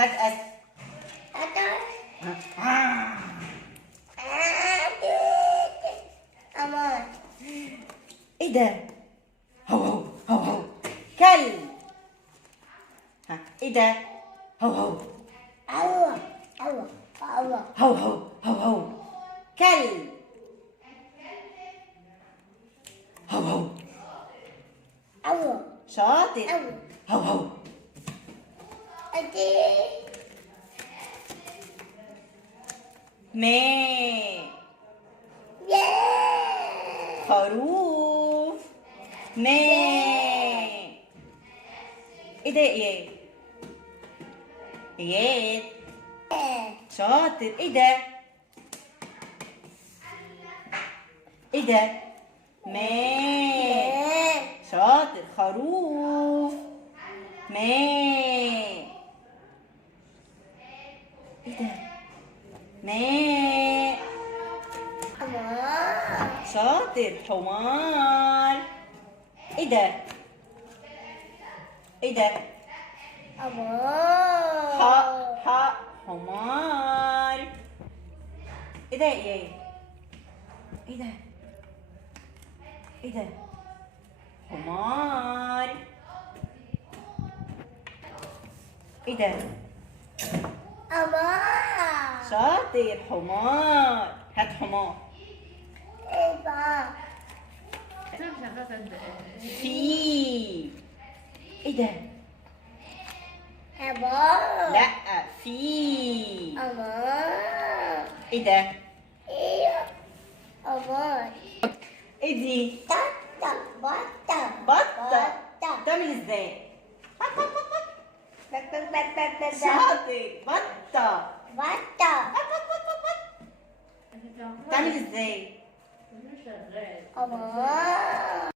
هات أسد. أمان. إيه ده؟ هو هو كلب. ها إيه ده؟ هو أوه أوه أوه. هو كلب. هو أوه شاطر. أوه. هو أدي. ماء. ياه. خروف. ماء. ايه ده ايه؟ اياد شاطر. ايه ده؟ ايه ده؟ ماء. شاطر. خروف. ماء. ايه ده؟ ماء. أمان. شاطر. حمار. ايه ده؟ ايه ده؟ أمان. حق حمار. ايه ده ايه؟ ايه ده؟ ايه ده؟ حمار. ايه ده؟ أمان. شاطر. حمار. هات حمار. إبا. في. ايه ده؟ أمان. لا في. أمان. ايه ده؟ إيه. أمان. ايه دي؟ بطة بطة بطة. بتعمل ازاي؟ شاطر. بطة. بطة. بتعمل ازاي؟ أمان.